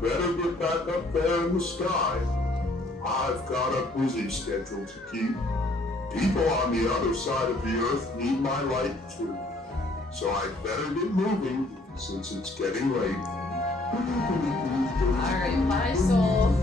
better get back up there in the sky. I've got a busy schedule to keep. People on the other side of the earth need my light too. So I'd better get moving since it's getting late. Alright, bye Soul.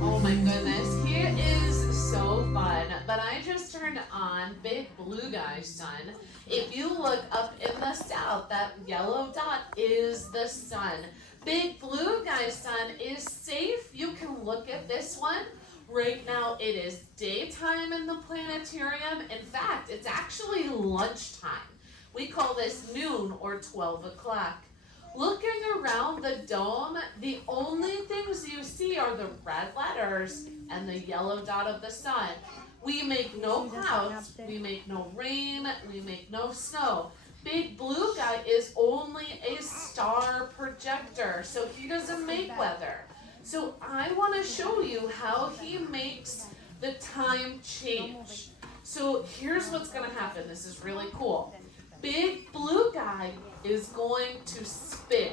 Oh my goodness, he is so fun. But I just turned on Big Blue Guy's sun. If you look up in the south, that yellow dot is the sun. Big Blue Guy's sun is safe. You can look at this one. Right now it is daytime in the planetarium. In fact, it's actually lunchtime. We call this noon or 12 o'clock. Looking around the dome, the only things you see are the red letters and the yellow dot of the sun. We make no clouds, we make no rain, we make no snow. Big Blue Guy is only a star projector, so he doesn't make weather. So I want to show you how he makes the time change. So here's what's going to happen. This is really cool. Big Blue Guy is going to spin.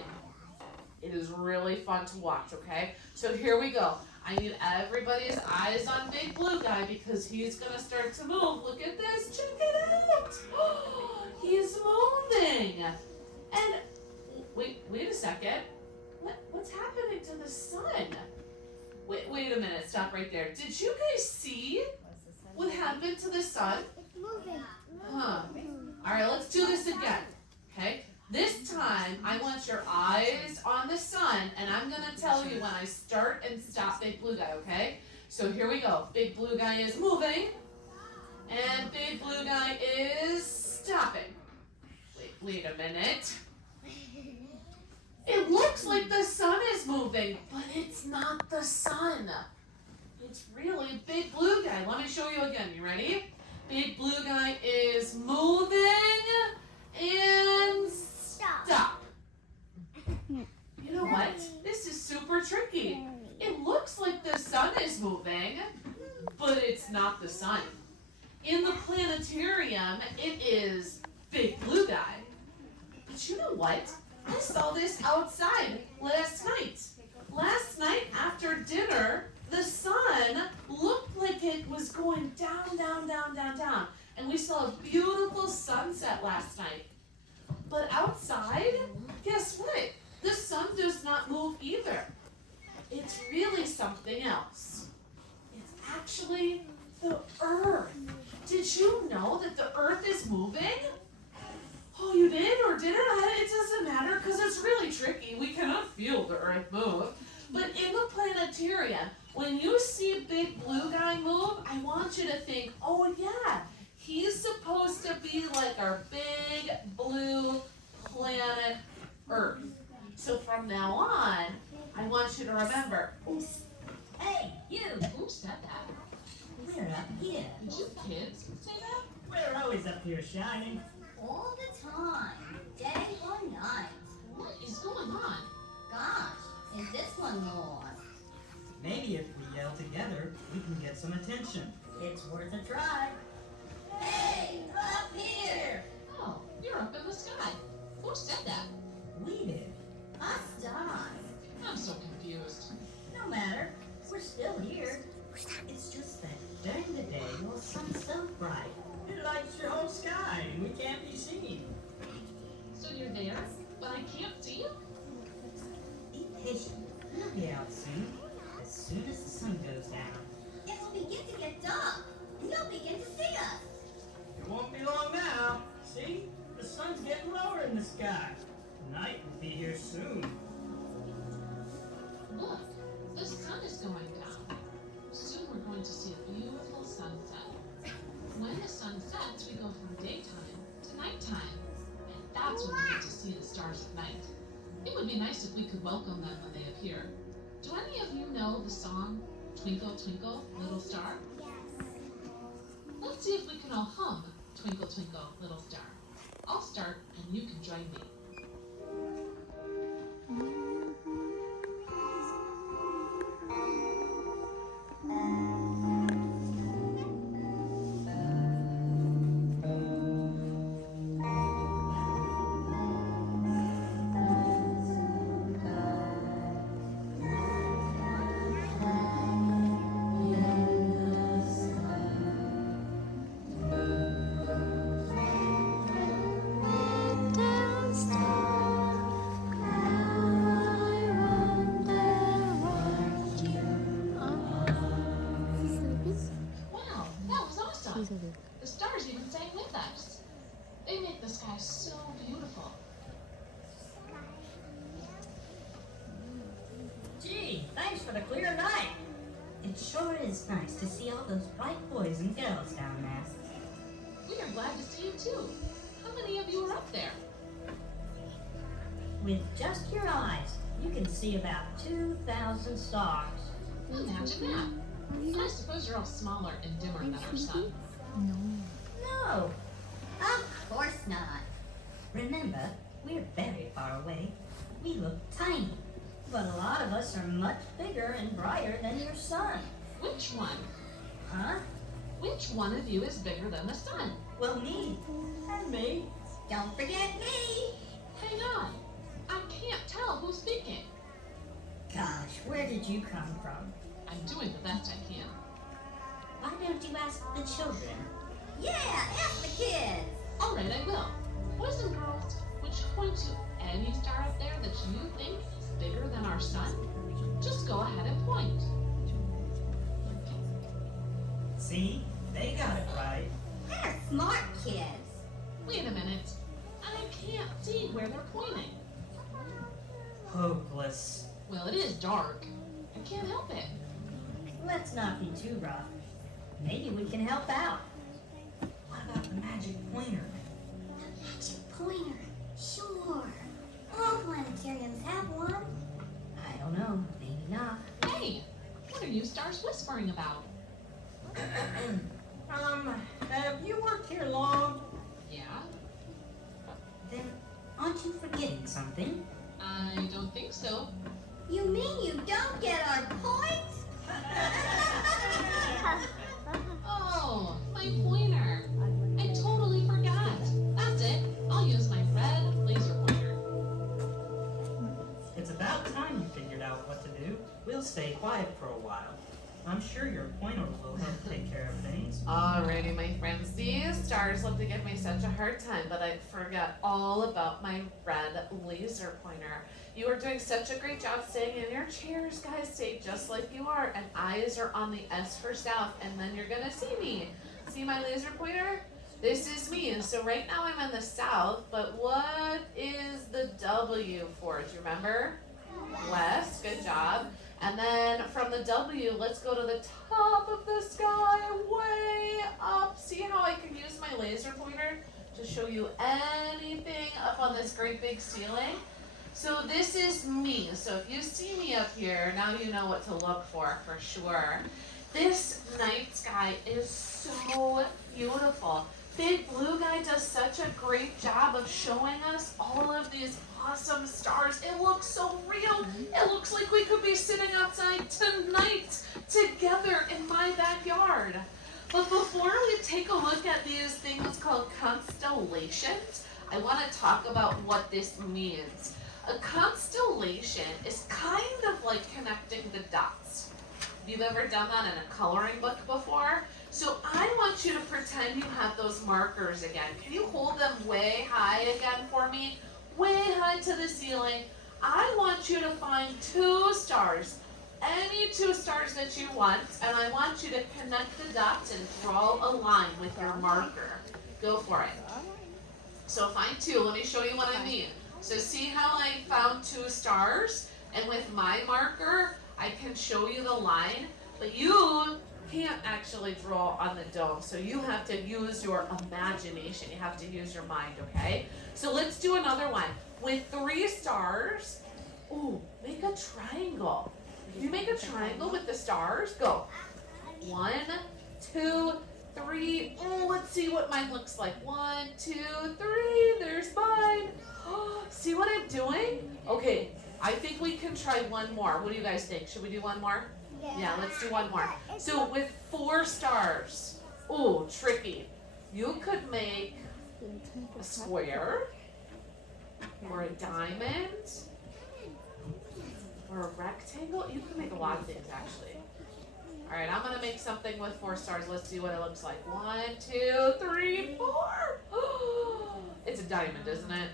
It is really fun to watch, okay? So here we go. I need everybody's eyes on Big Blue Guy because he's going to start to move. Look at this. Check it out. He's moving. And wait a second. What's happening to the sun? Wait a minute. Stop right there. Did you guys see what happened to the sun? It's moving. Huh. All right, let's do this again. Okay? This time, I want your eyes on the sun, and I'm going to tell you when I start and stop Big Blue Guy, okay? So here we go. Big Blue Guy is moving, and Big Blue Guy is stopping. Wait a minute. It looks like the sun is moving, but it's not the sun. It's really Big Blue Guy. Let me show you again. You ready? Big Blue Guy is moving and stop. You know what? This is super tricky. It looks like the sun is moving, but it's not the sun. In the planetarium, it is Big Blue Guy. But you know what? I saw this outside last night. Last night after dinner, the sun looked like it was going down, down, down, down, down. And we saw a beautiful sunset last night. But outside, guess what? The sun does not move either. It's really something else. It's actually the earth. Did you know that the earth is moving? Oh, you did or didn't? It doesn't matter because it's really tricky. We cannot feel the earth move. But in the planetarium, when you see Big Blue Guy move, I want you to think, oh yeah, he's supposed to be like our big blue planet Earth. So from now on, I want you to remember. Hey, you! Who said that? We're up here. Did you kids say that? We're always up here shining. All the time, day or night. What is going on? Gosh, is this one more? Maybe if we yell together, we can get some attention. It's worth a try. Hey, up here! Oh, you're up in the sky. Who said that? We did. Us stars. I'm so confused. No matter. We're still here. It's just that during the day, your sun's so bright. It lights your whole sky and we can't be seen. So you're there, but I can't see you? Be patient. We'll be out soon. As soon as the sun goes down. It will begin to get dark. You'll begin to see us. It won't be long now. See? The sun's getting lower in the sky. Night will be here soon. Look, the sun is going down. Soon we're going to see a beautiful sunset. When the sun sets, we go from daytime to nighttime. And that's when we get to see the stars at night. It would be nice if we could welcome them when they appear. Do any of you know the song, Twinkle, Twinkle, Little Star? Yes. Let's see if we can all hum Twinkle, Twinkle, Little Star. I'll start and you can join me. thanks for the clear night. It sure is nice to see all those bright boys and girls down there. We are glad to see you too. How many of you are up there? With just your eyes, you can see about 2,000 stars. Imagine that. And I suppose you're all smaller and dimmer than our sun. No, Of course not. remember, we're very far away. We look tiny, but a lot of us are much bigger and brighter than your sun. Which one? Huh? Which one of you is bigger than the sun? Well, me. And me. Don't forget me. Hang on. I can't tell who's speaking. Gosh, where did you come from? I'm doing the best I can. Why don't you ask the children? Yeah, ask the kids. All right, I will. Boys and girls, would you point to any star up there that you think is bigger than our sun? Just go ahead and point. See? They got it right. They're smart kids. Wait a minute. I can't see where they're pointing. Hopeless. Well, it is dark. I can't help it. Let's not be too rough. Maybe we can help out. What about the magic pointer? Magic pointer. Sure. All planetariums have one. I don't know. Maybe not. Hey, what are you stars whispering about? Have you worked here long? Yeah, Then aren't you forgetting something? I don't think so. You mean you don't get our points? Oh, my pointer. I totally forgot. That's it. I'll use my red laser pointer. It's about time you figured out what to do. We'll stay quiet for a while. I'm sure your pointer will help take care of things. Alrighty, my friends. These stars love to give me such a hard time, but I forgot all about my red laser pointer. You are doing such a great job staying in your chairs, guys. Stay just like you are, and eyes are on the S for south, and then you're gonna see me. See my laser pointer? This is me. And so right now I'm in the south, but what is the W for? Do you remember? West. Good job. And then from the W, let's go to the top of the sky, way up. See how I can use my laser pointer to show you anything up on this great big ceiling? So this is me. So if you see me up here, now you know what to look for sure. This night sky is so beautiful. Big Blue Guy does such a great job of showing us all of these awesome stars. It looks so real. It looks like we could be sitting outside tonight together in my backyard. But before we take a look at these things called constellations, I want to talk about what this means. A constellation is kind of like connecting the dots. Have you ever done that in a coloring book before? So I want you to pretend you have those markers again. Can you hold them way high again for me? Way high to the ceiling. I want you to find two stars, any two stars that you want, and I want you to connect the dots and draw a line with your marker. Go for it. So find two. Let me show you what I mean. So see how I found two stars, and with my marker, I can show you the line, but you can't actually draw on the dome, so you have to use your imagination. You have to use your mind, okay? So let's do another one. With three stars, ooh, make a triangle. If you make a triangle with the stars, go. 1, 2, 3. Oh, let's see what mine looks like. 1, 2, 3. There's mine. See what I'm doing? Okay, I think we can try one more. What do you guys think? Should we do one more? Yeah, let's do one more. So with 4 stars, ooh, tricky. You could make a square, or a diamond, or a rectangle. You can make a lot of things, actually. All right, I'm gonna make something with 4 stars. Let's see what it looks like. 1, 2, 3, 4. It's a diamond, isn't it?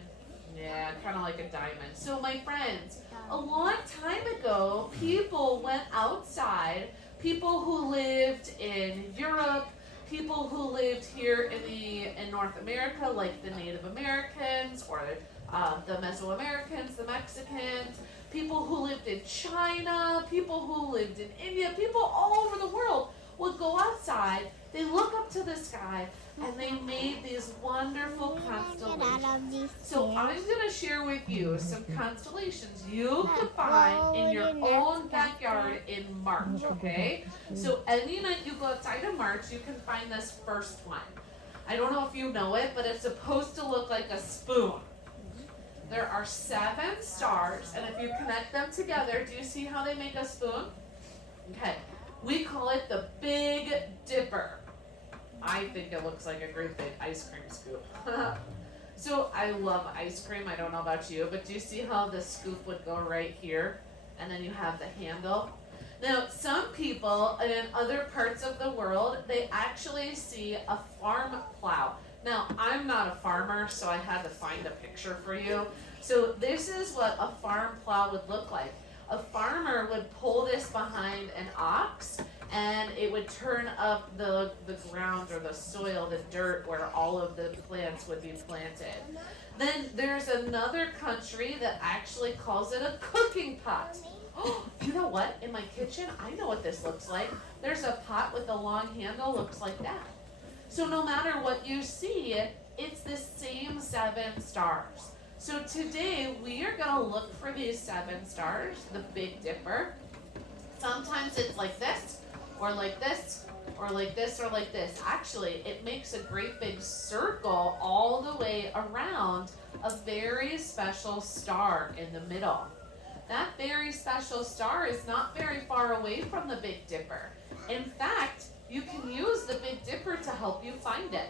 Yeah, kind of like a diamond. So my friends, a long time ago, people went outside. People who lived in Europe, people who lived here in North America, like the Native Americans or the Mesoamericans, the Mexicans, people who lived in China, people who lived in India, people all over the world would go outside, they look up to the sky, and they made these wonderful constellations. So I'm going to share with you some constellations you can find in your own backyard in March, okay? So any night you go outside in March, you can find this first one. I don't know if you know it, but it's supposed to look like a spoon. There are 7 stars, and if you connect them together, do you see how they make a spoon? Okay, we call it the Big Dipper. I think it looks like a great big ice cream scoop. So I love ice cream. I don't know about you, but do you see how the scoop would go right here? And then you have the handle. Now, some people in other parts of the world, they actually see a farm plow. Now, I'm not a farmer, so I had to find a picture for you. So this is what a farm plow would look like. A farmer would pull this behind an ox, and it would turn up the ground or the soil, the dirt where all of the plants would be planted. Then there's another country that actually calls it a cooking pot. Oh, you know what? In my kitchen, I know what this looks like. There's a pot with a long handle, looks like that. So no matter what you see, it's the same 7 stars. So today we are going to look for these 7 stars, the Big Dipper. Sometimes it's like this, or like this, or like this, or like this. Actually, it makes a great big circle all the way around a very special star in the middle. That very special star is not very far away from the Big Dipper. In fact, you can use the Big Dipper to help you find it.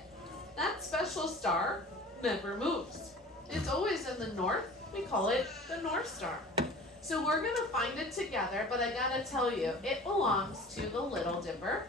That special star never moves. It's always in the north. We call it the North Star. So we're going to find it together, but I got to tell you, it belongs to the Little Dipper.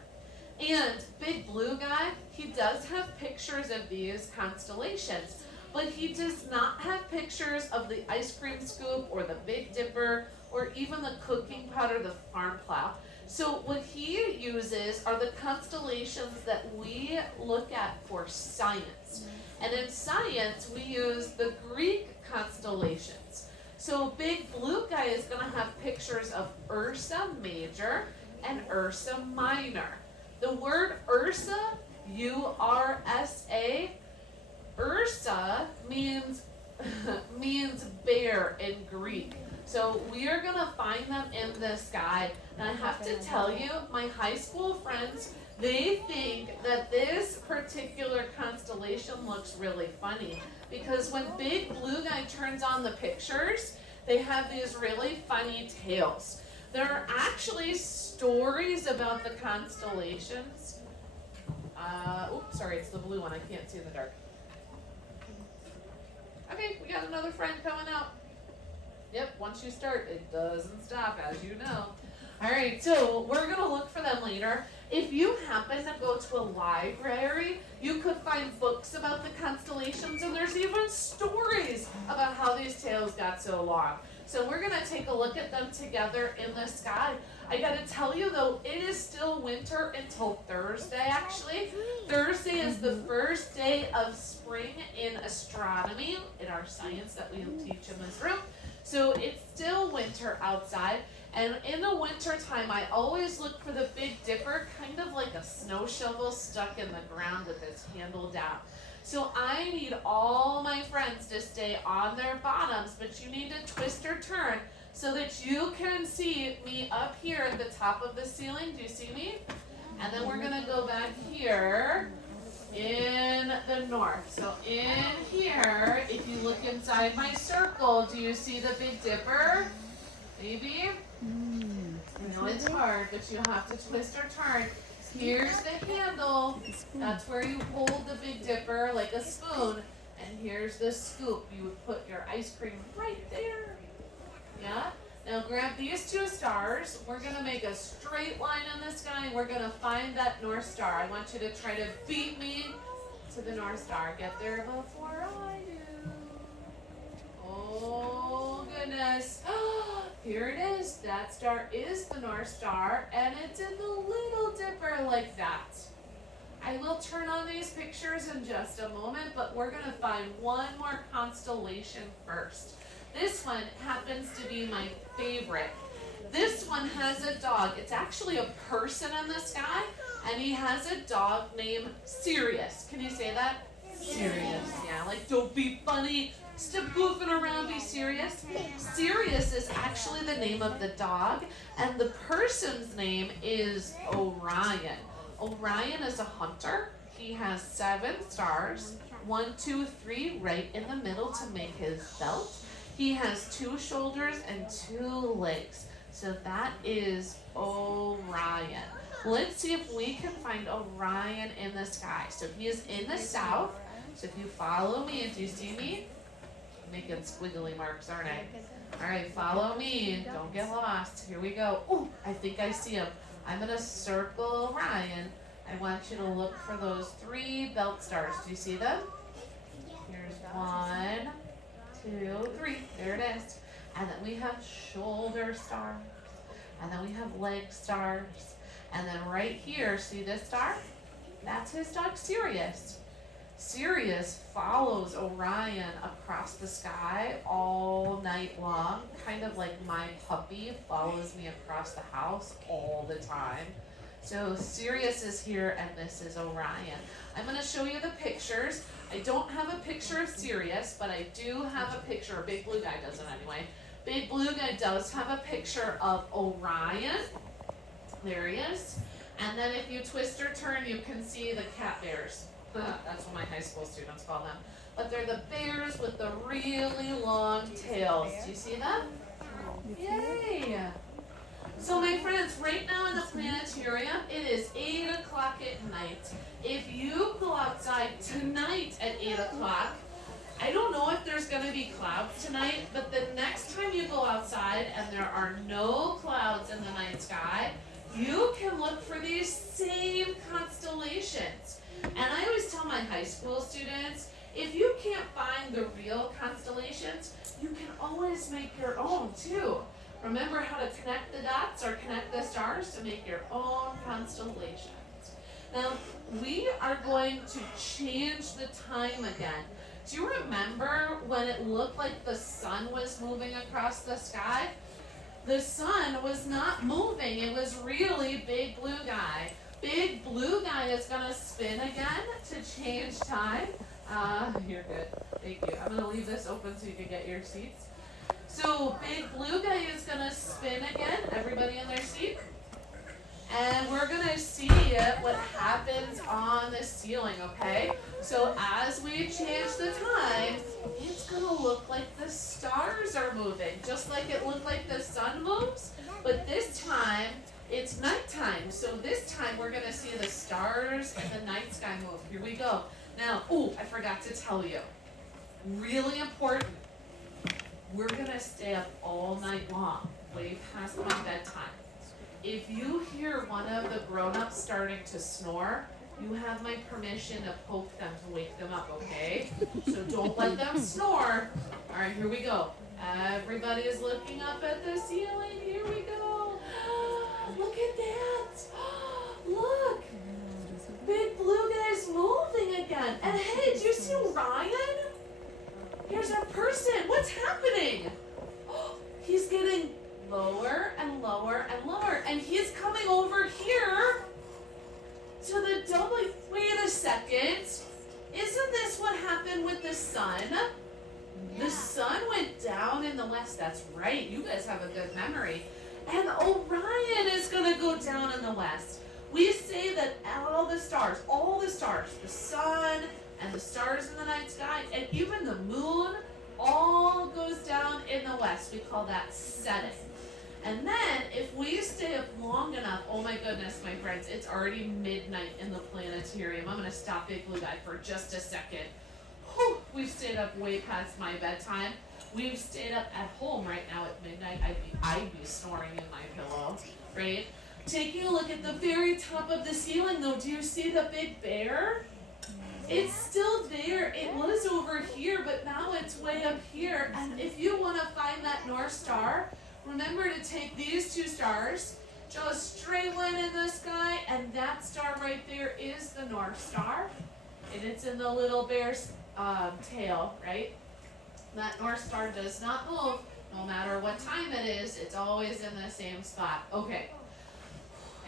And Big Blue Guy, he does have pictures of these constellations, but he does not have pictures of the ice cream scoop or the Big Dipper or even the cooking pot or the farm plow. So what he uses are the constellations that we look at for science. And in science, we use the Greek constellations. So Big Blue Guy is going to have pictures of Ursa Major and Ursa Minor. The word Ursa, U-R-S-A, Ursa means bear in Greek. So we are going to find them in the sky. And I have to tell you, my high school friends, they think that this particular constellation looks really funny. Because when Big Blue Guy turns on the pictures, they have these really funny tails. There are actually stories about the constellations. Oops, sorry, it's the blue one. I can't see in the dark. Okay, we got another friend coming out. Yep, once you start, it doesn't stop, as you know. All right, so we're going to look for them later. If you happen to go to a library, you could find books about the constellations, and there's even stories about how these tails got so long. So we're going to take a look at them together in the sky. I got to tell you, though, it is still winter until Thursday, actually. Thursday is the first day of spring in astronomy, in our science that we teach in this room. So it's still winter outside. And in the winter time, I always look for the Big Dipper, kind of like a snow shovel stuck in the ground with its handle down. So I need all my friends to stay on their bottoms, but you need to twist or turn so that you can see me up here at the top of the ceiling. Do you see me? And then we're going to go back here in the north. So in here, if you look inside my circle, do you see the Big Dipper? Maybe? I know it's hard, but you have to twist or turn. Here's the handle. That's where you hold the Big Dipper like a spoon. And here's the scoop. You would put your ice cream right there. Yeah? Now grab these 2 stars. We're going to make a straight line in the sky, and we're going to find that North Star. I want you to try to beat me to the North Star. Get there before I do. Oh, goodness. Here it is. That star is the North Star, and it's in the Little Dipper like that. I will turn on these pictures in just a moment, but we're going to find one more constellation first. This one happens to be my favorite. This one has a dog. It's actually a person in the sky, and he has a dog named Sirius. Can you say that? Sirius. Yeah, like don't be funny. Stop goofing around, be serious. Sirius is actually the name of the dog, and the person's name is Orion. Orion is a hunter. He has 7 stars, 1, 2, 3 right in the middle to make his belt. He has 2 shoulders and 2 legs. So that is Orion. Let's see if we can find Orion in the sky. So he is in the south. So if you follow me, do you see me? I'm making squiggly marks, aren't I? All right, follow me. Don't get lost. Here we go. Oh, I think I see him. I'm going to circle Orion. I want you to look for those 3 belt stars. Do you see them? Here's 1, 2, 3. There it is. And then we have shoulder stars. And then we have leg stars. And then right here, see this star? That's his dog Sirius. Sirius follows Orion across the sky all night long, kind of like my puppy follows me across the house all the time. So Sirius is here and this is Orion. I'm going to show you the pictures. I don't have a picture of Sirius, but I do have a picture. Big Blue Guy doesn't anyway. Big Blue Guy does have a picture of Orion. There he is. And then if you twist or turn, you can see the cat bears. That's what my high school students call them. But they're the bears with the really long tails. Do you see them? Yay! So my friends, right now in the planetarium, it is 8 o'clock at night. If you go outside tonight at 8 o'clock, I don't know if there's going to be clouds tonight, but the next time you go outside and there are no clouds in the night sky, you can look for these same constellations. And I always tell my high school students, if you can't find the real constellations, you can always make your own too. Remember how to connect the dots or connect the stars to make your own constellations. Now, we are going to change the time again. Do you remember when it looked like the sun was moving across the sky? The sun was not moving. It was really Big Blue Guy. Big Blue Guy is going to spin again to change time. You're good. Thank you. I'm going to leave this open so you can get your seats. So Big Blue Guy is going to spin again. Everybody in their seat. And we're going to see what happens on the ceiling, okay? So as we change the time, it's going to look like the stars are moving, just like it looked like the sun moves. But this time, it's nighttime. So this time, we're going to see the stars and the night sky move. Here we go. Now, I forgot to tell you. Really important. We're going to stay up all night long, way past my bedtime. If you hear one of the grown-ups starting to snore, you have my permission to poke them to wake them up, okay? So don't let them snore. All right, here we go. Everybody is looking up at the ceiling. Here we go. Look at that. Look. Big Blue Guy's moving again. And hey, do you see Ryan? Here's our person. What's happening? He's getting lower and lower and lower. And he's coming over here to the double. Wait a second. Isn't this what happened with the sun? The sun went down in the west. That's right. You guys have a good memory. And Orion is going to go down in the west. We say that all the stars, the sun and the stars in the night sky, and even the moon, all goes down in the west. We call that setting. And then, if we stay up long enough, oh my goodness, my friends, it's already midnight in the planetarium. I'm going to stop Big Blue Guy for just a second. Whew, we've stayed up way past my bedtime. We've stayed up at home right now at midnight. I'd be snoring in my pillow, right? Taking a look at the very top of the ceiling, though, do you see the big bear? It's still there. It was over here, but now it's way up here. And if you want to find that North Star, remember to take these 2 stars, draw a straight line in the sky, and that star right there is the North Star. And it's in the little bear's tail, right? That North Star does not move, No matter what time it is, it's always in the same spot. Okay.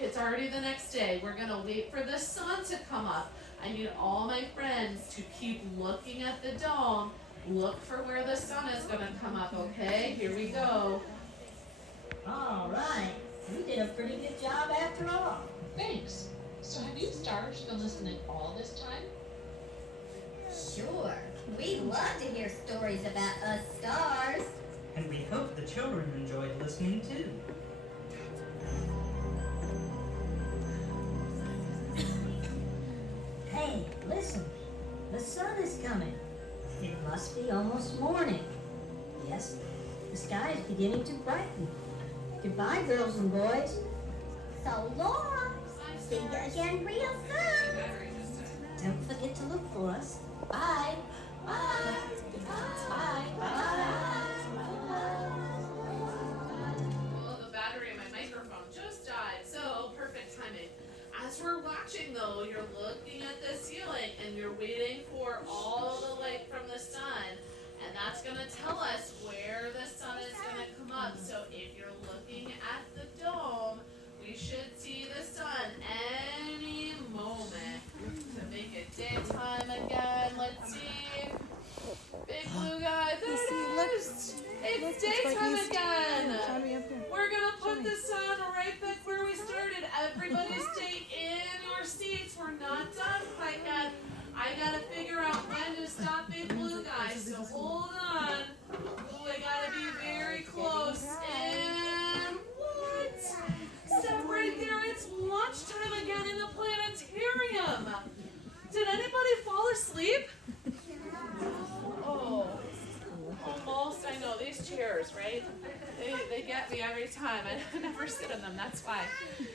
It's already the next day. We're gonna wait for the sun to come up. I need all my friends to keep looking at the dome. Look for where the sun is gonna come up, okay? Here we go. All right. You did a pretty good job after all. Thanks. So have you stars been listening all this time? Sure. We love to hear stories about us stars. And we hope the children enjoyed listening too. Hey, listen. The sun is coming. It must be almost morning. Yes, the sky is beginning to brighten. Goodbye, girls and boys. So long. See you again real soon. Don't forget to look for us. Bye. Bye. Bye. Well, the battery in my microphone just died, so perfect timing. As we're watching though, you're looking at the ceiling and you're waiting for all the light from the sun. And that's gonna tell us where the sun is gonna come up. So if you're looking at the dome, we should see the sun any moment. To make it daytime again, let's see. Big blue guy, there it is. It's daytime again. We're gonna put the sun right back where we started. Everybody stay in your seats. We're not done quite yet. I gotta figure out when to stop Big Blue Guy, so hold on. Oh, I gotta be very close. And what? Step right there. It's lunchtime again in the planetarium. Did anybody fall asleep? Oh, almost. I know these chairs, right? They get me every time. I never sit in them. That's why.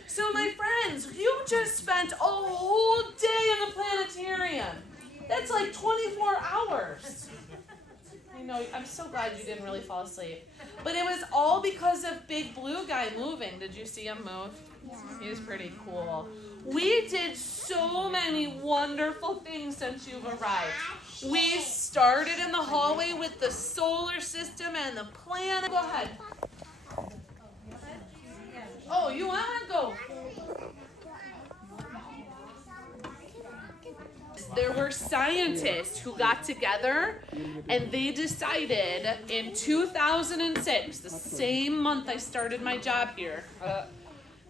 So my friends, you just spent a whole day in the planetarium. That's like 24 hours. I know. I'm so glad you didn't really fall asleep. But it was all because of Big Blue Guy moving. Did you see him move? He was pretty cool. We did so many wonderful things since you've arrived. We started in the hallway with the solar system and the planet. Go ahead. Oh, you want to go? There were scientists who got together and they decided in 2006, the same month I started my job here,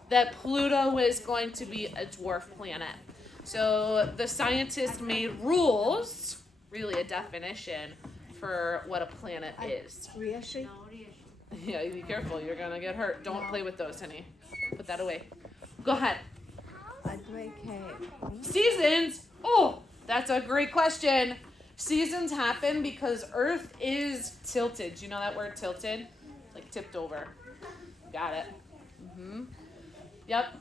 that Pluto was going to be a dwarf planet. So the scientists made rules, really a definition, for what a planet is. Yeah, be careful, you're gonna get hurt. Don't play with those, honey. Put that away. Go ahead. Seasons? Oh, that's a great question. Seasons happen because Earth is tilted. Do you know that word, tilted? Like tipped over. Got it. Yep.